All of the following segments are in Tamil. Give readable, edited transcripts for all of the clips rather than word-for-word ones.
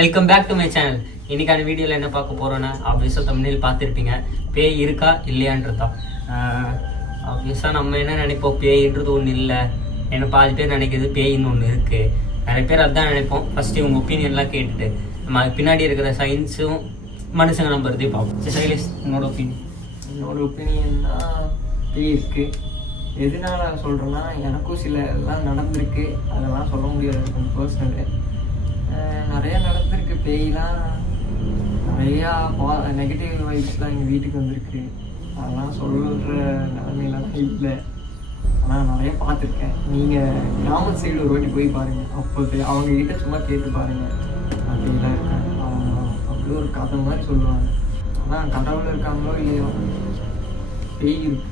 Welcome back to my channel. இன்னைக்கான வீடியோவில் என்ன பார்க்க போகிறோன்னா, ஆப்வியஸாக தமிழில் பார்த்துருப்பீங்க, பேய் இருக்கா இல்லையான்றதான். ஆப்வியஸாக நம்ம என்ன நினைப்போம், பேய்ன்றது ஒன்று இல்லை. என்ன பாதி பேர் நினைக்கிறது பேயின்னு ஒன்று இருக்குது. நிறைய பேர் அதுதான் நினைப்போம். ஃபஸ்ட்டு இவங்க ஒப்பீனியன்லாம் கேட்டுட்டு நம்ம பின்னாடி இருக்கிற சயின்ஸும் மனுஷங்க நம்புறதையும் பார்ப்போம். சைலேஷ், என்னோட ஒப்பீனியன் தான் பேய் இருக்குது. எதனால சொல்கிறேன்னா, எனக்கும் சில எல்லாம் நடந்திருக்கு, அதெல்லாம் சொல்ல முடியாது. பர்சனலு நிறையா நடந்திருக்கு. பேய்லாம் நிறையா நெகட்டிவ் வைப்ஸ்லாம் எங்கள் வீட்டுக்கு வந்திருக்கு. அதெல்லாம் சொல்கிற நிலைமையிலாம் இல்லை. ஆனால் நிறையா பார்த்துருக்கேன். நீங்கள் கிராம சைடு ஒரு வாட்டி போய் பாருங்கள். அப்போது அவங்கக்கிட்ட சும்மா கேட்டு பாருங்கள். அப்படிலாம் இருக்காங்க. அப்படி ஒரு கதை மாதிரி சொல்லுவாங்க. ஆனால் கடவுள் இருக்காங்களோ இல்லையோ, பேய் இருக்கு.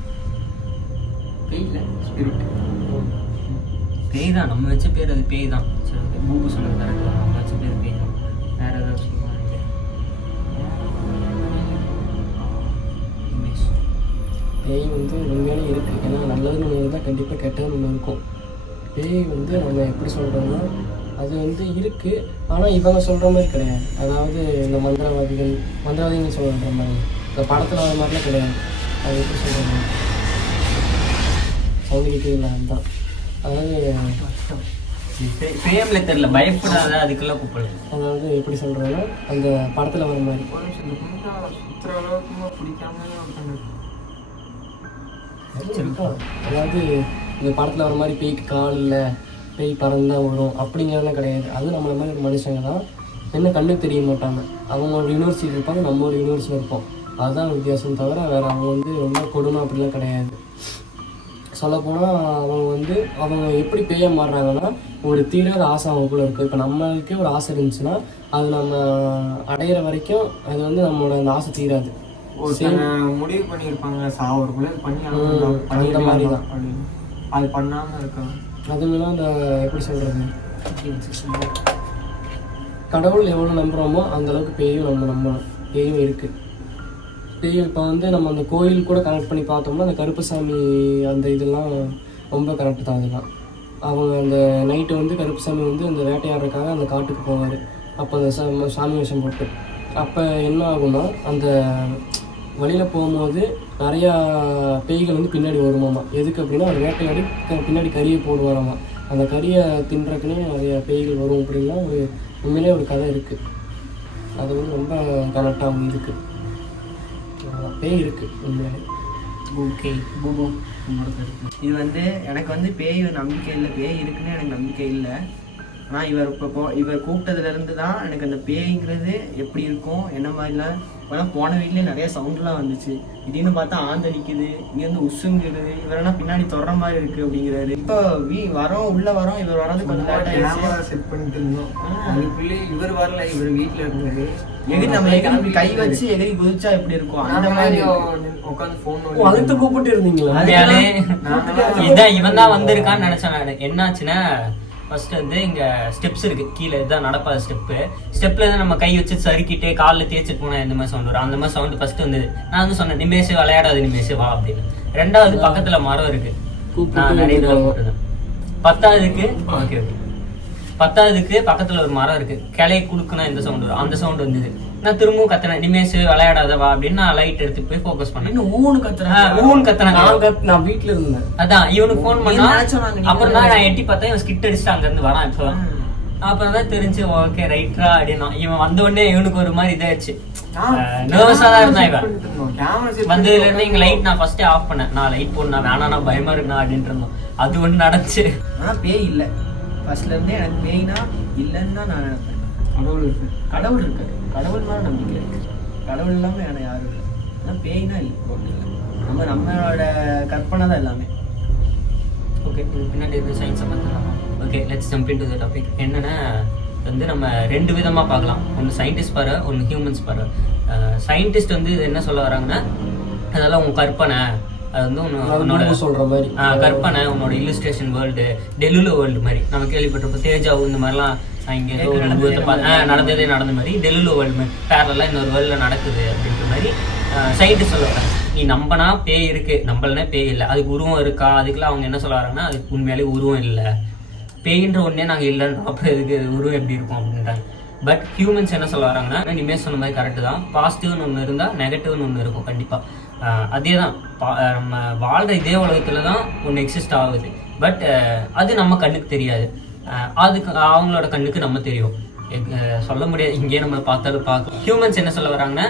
பேய் இல்லை, ஸ்பிரிட். பேய் தான், நம்ம வச்ச பேர் அது பேய் தான். சரி, பூபு சொல்லுறது கரெக்ட் தான். நம்ம வச்ச பேர் பேய் தான். வேறு ஏதாவது சொல்லுவாங்க. பேய் வந்து உண்மையிலே இருக்குது. ஏன்னா நல்லதுன்னு ஒன்று தான் கண்டிப்பாக கெட்டதுன்னு ஒன்று இருக்கும். பேய் வந்து நம்ம எப்படி சொல்கிறோம்னா, அது வந்து இருக்குது. ஆனால் இவங்க சொல்கிற மாதிரி கிடையாது. அதாவது இந்த மந்திரவாதிகள் சொல்கிற மாதிரி இந்த படத்தில் வர மாதிரிலாம் கிடையாது. அது எப்படி சொல்கிறாங்க, சவுண்டு கேட்குதுங்களா? அதுதான். அதாவது பேம்ல தெரியல, பயப்படாத, அதுக்கெல்லாம் கூப்பிடல. அதாவது எப்படி சொல்கிறோன்னா, அந்த படத்தில் வர மாதிரி சுற்றுற அளவுக்கு பிடிக்காம அதாவது இந்த படத்தில் வர மாதிரி பேய்க்கு கால் இல்லை, பேய் பறந்தான் வரும் அப்படிங்கிறதுலாம் கிடையாது. அது நம்மள மாதிரி மனுஷங்க தான். என்ன கண்ணுக்கு தெரிய மாட்டாங்க. அவங்க ஒரு யூனிவர்சிட்டி இருப்பாங்க, நம்ம ஒரு யூனிவர்சிட்டி இருப்போம். அதுதான் வித்தியாசம். தவிர வேறு அவங்க வந்து ரொம்ப கொடுமை அப்படிலாம் கிடையாது. சொல்லப்போனால் அவங்க எப்படி பேய மாறுறாங்கன்னா, ஒரு தீராத ஆசை அவங்களுக்குள்ள இருக்குது. இப்போ நம்மளுக்கே ஒரு ஆசை இருந்துச்சுன்னா, அது நம்ம அடையிற வரைக்கும் அது வந்து நம்மளோட அந்த ஆசை தீராது. முடிவு பண்ணியிருப்பாங்க, சாவருக்குள்ள பண்ணி அந்த மாதிரி தான். அது பண்ணாமல் இருக்காங்க. அதுமாதிரி அந்த எப்படி சொல்கிறது, கடவுள் எவ்வளோ நம்புகிறோமோ அந்தளவுக்கு பேயும் நம்ம நம்பணும். பேயும் இருக்குது. பேய் இப்போ வந்து நம்ம அந்த கோயில் கூட கனெக்ட் பண்ணி பார்த்தோம்னா, அந்த கருப்பசாமி அந்த இதெல்லாம் ரொம்ப கரெக்டு தான். அதெல்லாம் அவங்க அந்த நைட்டு வந்து கருப்பசாமி வந்து அந்த வேட்டையாடுறதுக்காக அந்த காட்டுக்கு போவார். அப்போ அந்த சாமி வேஷம் போட்டு அப்போ என்ன ஆகும்னா, அந்த வழியில் போகும்போது நிறையா பேய்கள் வந்து பின்னாடி வருமாமா. எதுக்கு அப்படின்னா, ஒரு வேட்டையாடி பின்னாடி கறியை போடுவாராமா. அந்த கறியை தின்றக்குன்னே நிறைய பேய்கள் வரும் அப்படின்லாம் ஒரு உண்மையிலே ஒரு கதை இருக்குது. அது வந்து ரொம்ப கரெக்டாக இதுக்கு பேய் இருக்குது உண்மையிலே. ஓகே, பூபு இது வந்து எனக்கு வந்து பேய் நம்பிக்கை இல்லை. பேய் இருக்குன்னு எனக்கு நம்பிக்கை இல்லை. ஆனால் இவர் கூப்பிட்டதுலேருந்து தான் எனக்கு அந்த பேய்ங்கிறது எப்படி இருக்கும், என்ன மாதிரிலாம். இப்போலாம் போன வீட்லேயே நிறைய சவுண்ட்லாம் வந்துச்சு. திடீர்னு பார்த்தா ஆந்தடிக்குது, இங்கேருந்து உசுங்குது, இவரெல்லாம் பின்னாடி தொடர மாதிரி இருக்குது அப்படிங்கிறாரு. இப்போ உள்ளே வரோம், இவர் வர்றது கொஞ்சம் லேட்டாக செட் பண்ணிட்டு இருந்தோம். அதுக்குள்ளே இவர் வரல, இவர் வீட்டில் இருந்தாரு. நம்ம எகிரி கை வச்சு எகிரி குதிச்சா எப்படி இருக்கும் அந்த மாதிரி உட்காந்து ஃபோன் அழுத்து கூப்பிட்டு இருந்தீங்களா? இதான் இவன் தான் வந்திருக்கான்னு நினைச்சேன் நான். என்னாச்சுன்னா, ஃபர்ஸ்ட் வந்து இங்கே ஸ்டெப்ஸ் இருக்குது கீழே, இதுதான் நடப்பாத ஸ்டெப்பில் தான் நம்ம கை வச்சு சறுக்கிட்டு காலில் தேய்ச்சிட்டு போனால் இந்த மாதிரி சவுண்ட் வரும். அந்த மாதிரி சவுண்டு ஃபர்ஸ்ட் வந்தது. நான் வந்து சொன்னேன், நிமேஷ் விளையாடாது, நிமேஷ் வா அப்படின்னு. ரெண்டாவது பக்கத்தில் மரம் இருக்குது, நான் நிறைய தடவை போட்டுருந்தேன். பத்தாவதுக்கு பக்கத்தில் ஒரு மரம் இருக்குது, கிளையை குடுக்குனா இந்த சவுண்ட் வரும். அந்த சவுண்ட் வந்தது. நான் திரும்பவும் கத்துனேன், நிமேஷ் விளையாடாதவா அப்படின்னு. நான் லைட் எடுத்து போய் ஃபோக்கஸ் பண்ணேன். ஊன்னு கத்துறேன். நான் வீட்டில் இருந்தேன். அதான் இவனுக்கு ஃபோன் பண்ணா. அப்புறம் தான் நான் எட்டி பார்த்தேன், இவன் ஸ்கிட் அடிச்சுட்டு அங்கேருந்து வரான். இப்போ அப்புறம் தான் தெரிஞ்சு ஓகே ரைட்ரா அப்படின்னா. இவன் வந்த உடனே இவனுக்கு ஒரு மாதிரி இதாச்சு, நர்வஸா தான் இருந்தான். இவன் வந்ததுல இருந்து இங்க லைட் நான் ஃபர்ஸ்டே ஆஃப் பண்ணேன். நான் லைட் போடணும் வேணா, நான் பயமா இருக்குண்ணா அப்படின்ட்டு இருந்தோம். அது ஒன்று நடந்துச்சு. பேய் இல்லை, ஃபர்ஸ்ட்ல இருந்தே எனக்கு பேய்னா இல்லைன்னு தான் நான் நினைப்பேன். கடவுள் இருக்கு, கடவுள் மேலே நம்பிக்கை இருக்கு. கடவுள் இல்லாமல் எனக்கு யாரும் இல்லை. ஆனால் பேய்னா இல்லை, நம்மளோட கற்பனை தான் எல்லாமே. ஓகே, பின்னாடி இருந்து சயின்ஸை பார்த்துக்கலாம். Okay, let's jump into the topic. என்னன்னா வந்து நம்ம ரெண்டு விதமாக பார்க்கலாம். ஒன்று சயின்டிஸ்ட் பாரு, ஒன்று ஹியூமன்ஸ் பாரு. சயின்டிஸ்ட் வந்து என்ன சொல்ல வராங்கன்னா, அதெல்லாம் உங்கள் கற்பனை, அது வந்து உன்னோட சொல்கிற மாதிரி கற்பனை, உன்னோட இல்லுஸ்ட்ரேஷன் வேர்ல்டு, டெலுலோ வேர்ல்டு மாதிரி நம்ம கேள்விப்பட்டிருப்போம். தேஜாவும் இந்த மாதிரிலாம் இங்கே ஏதோ ஒரு நடந்ததே நடந்த மாதிரி டெலுலோ வேர்ல்டு மாதிரி பேரலாம் இன்னொரு வேர்ல்டில் நடக்குது அப்படின்ற மாதிரி சயின்டிஸ்ட் சொல்ல வராங்க. நீ நம்பனா பேய் இருக்கு, நம்பலனா பேய் இல்லை. அதுக்கு உருவம் இருக்கா, அதுக்கெல்லாம் அவங்க என்ன சொல்ல வராங்கன்னா, அதுக்கு உண்மையாலே உருவம் இல்லை, பேயின்ற ஒன்றே நாங்கள் இல்லைன்ற. அப்புறம் இதுக்கு உருவம் எப்படி இருக்கும் அப்படின்றாங்க. பட் ஹியூமன்ஸ் என்ன சொல்ல வராங்கன்னா இனிமேல் சொன்ன மாதிரி கரெக்டு தான், பாசிட்டிவ்னு ஒன்று இருந்தால் நெகட்டிவ்னு ஒன்று இருக்கும் கண்டிப்பாக. அதே தான் நம்ம வாழ்கிற இதே உலகத்தில் தான் ஒன்று எக்ஸிஸ்ட் ஆகுது. பட் அது நம்ம கண்ணுக்கு தெரியாது, அதுக்கு அவங்களோட கண்ணுக்கு நம்ம தெரியும். சொல்ல முடியாது, இங்கேயே நம்ம பார்த்தாலும் பார்க்கலாம். ஹியூமன்ஸ் என்ன சொல்ல வராங்கன்னா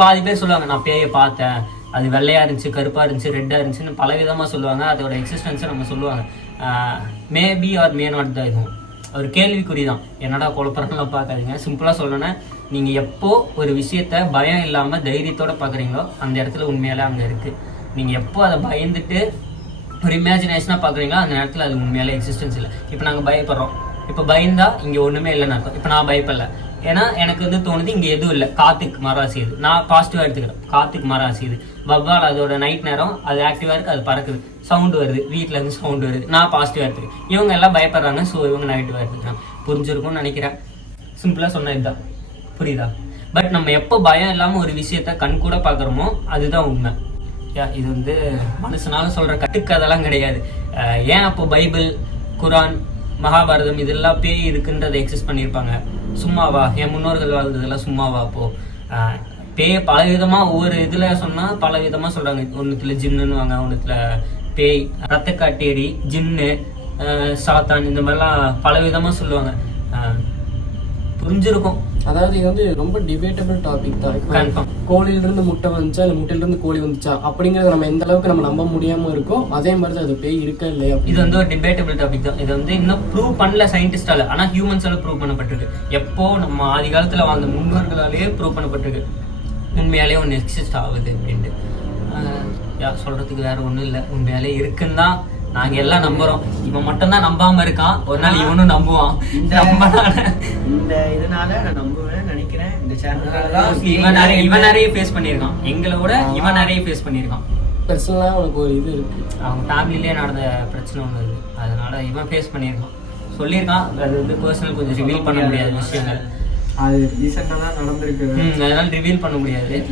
பாதி பேர் சொல்லுவாங்க நான் பேயை பார்த்தேன், அது வெள்ளையாக இருந்துச்சு, கருப்பாக இருந்துச்சு, ரெட்டாக இருந்துச்சுன்னு பல விதமாக சொல்லுவாங்க. அதோட எக்ஸிஸ்டன்ஸை நம்ம சொல்லுவாங்க. மேபி ஆர் மே நாட் தான், இதுவும் ஒரு கேள்விக்குறி தான். என்னடா குழப்பறலாம் பார்க்காதீங்க. சிம்பிளாக சொல்லணும்னா நீங்கள் எப்போ ஒரு விஷயத்த பயம் இல்லாமல் தைரியத்தோடு பார்க்குறீங்களோ அந்த இடத்துல உண்மையாலே அங்கே இருக்குது. நீங்கள் எப்போ அதை பயந்துட்டு ஒரு இமேஜினேஷனாக பார்க்குறீங்களோ அந்த நேரத்தில் அது உண்மையாலே எக்ஸிஸ்டன்ஸ் இல்லை. இப்போ நாங்கள் பயப்படுறோம், இப்போ பயந்தா இங்கே ஒன்றுமே இல்லைன்னு அர்த்தம். இப்போ நான் பயப்படல, ஏன்னா எனக்கு வந்து தோணுது இங்கே எதுவும் இல்லை, காற்றுக்கு மரம் அசையுது. நான் பாசிட்டிவாக எடுத்துக்கிறேன், காற்றுக்கு மரம் அசையுது. வவ்வால் அதோட நைட் நேரம் அது ஆக்டிவாக இருக்குது, அது பறக்குது, சவுண்டு வருது, வீட்டிலேருந்து சவுண்டு வருது, நான் பாசிட்டிவாக எடுத்துக்கிறேன். இவங்க எல்லாம் பயப்படுறாங்க, ஸோ இவங்க நெகட்டிவாக எடுத்துக்கிறாங்க. புரிஞ்சிருக்கும்னு நினைக்கிறேன். சிம்பிளாக சொன்ன இதுதான், புரியுதா? பட் நம்ம எப்போ பயம் இல்லாமல் ஒரு விஷயத்த கண் கூட பார்க்குறோமோ அதுதான் உண்மை. இது வந்து மனுஷனால சொல்கிற கட்டுக்கதெல்லாம் கிடையாது. ஏன் அப்போ பைபிள், குரான், மகாபாரதம் இதெல்லாம் பேய் இருக்குன்றதை எக்ஸிஸ்ட் பண்ணியிருப்பாங்க? சும்மாவா? என் முன்னோர்கள் வாழ்ந்ததெல்லாம் சும்மாவா? அப்போது பேய் பல விதமாக ஒவ்வொரு இதில் சொன்னால் பல விதமாக சொல்கிறாங்க. ஒன்றுத்துல ஜின்னுன்னுவாங்க, ஒன்றுத்துல பேய், ரத்த காட்டேரி, ஜின்னு, சாத்தான், இந்த மாதிரிலாம் பல விதமாக சொல்லுவாங்க. புரிஞ்சிருக்கும். அதாவது இது வந்து ரொம்ப டிபேட்டபிள் டாபிக் தான். கன்ஃபார்ம். கோழியிலிருந்து முட்டை வந்துச்சா இல்லை முட்டையிலிருந்து கோழி வந்துச்சா அப்படிங்கிறத நம்ம எந்த அளவுக்கு நம்ம நம்ப முடியாமல் இருக்கோம், அதே மாதிரி தான் அது பேய் இருக்கா இல்லையா. இது வந்து ஒரு டிபேட்டபிள் டாபிக் தான். இது வந்து இன்னும் ப்ரூவ் பண்ணல சயின்டிஸ்டால, ஆனால் ஹியூமன்ஸால ப்ரூவ் பண்ணப்பட்டிருக்கு. எப்போ நம்ம ஆதி காலத்தில் வாழ்ந்த முன்னோர்களாலேயே ப்ரூவ் பண்ணப்பட்டிருக்கு உண்மையாலே ஒன்று எக்ஸிஸ்ட் ஆகுது அப்படின்ட்டு. சொல்றதுக்கு வேற ஒன்றும் இல்லை, உண்மையாலே இருக்குன்னு தான் நாங்க எல்லாம் நம்புறோம். இவன் மட்டும் தான் நம்பாம இருக்கான், ஒரு நாள் இவனும் நம்புவான். இந்த இதனால நான் நம்புவேன் நினைக்கிறேன். இந்த சேனல் இவன் நிறைய ஃபேஸ் பண்ணியிருக்கான், எங்களோட இவன் நிறைய ஃபேஸ் பண்ணியிருக்கான். பர்சனலாக அவனுக்கு ஒரு இது இருக்கு, அவங்க ஃபேமிலியிலே நடந்த பிரச்சனை ஒன்று இருக்குது, அதனால இவன் ஃபேஸ் பண்ணியிருக்கான், சொல்லியிருக்கான். அது வந்து பர்சனல் கொஞ்சம் ரிவீல் பண்ண முடியாத விஷயங்கள், அது ரீசெண்டாக தான் நடந்திருக்கு. அதனால ரிவீல் பண்ண முடியாது.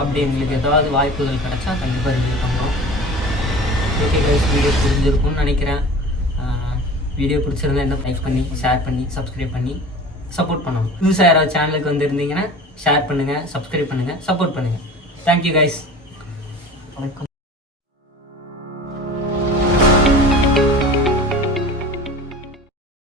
அப்படி எங்களுக்கு ஏதாவது வாய்ப்புகள் கிடைச்சா கண்டிப்பாக ரிவீல் பண்ணுறோம். ஓகே கைஸ், வீடியோ புரிஞ்சிருக்கும்னு நினைக்கிறேன். வீடியோ பிடிச்சிருந்தா என்ன லைக் பண்ணி, ஷேர் பண்ணி, சப்ஸ்கிரைப் பண்ணி சப்போர்ட் பண்ணணும். புதுசாக யாராவது சேனலுக்கு வந்துருந்தீங்கன்னா ஷேர் பண்ணுங்கள், சப்ஸ்கிரைப் பண்ணுங்கள், சப்போர்ட் பண்ணுங்கள். Thank you guys. வணக்கம்.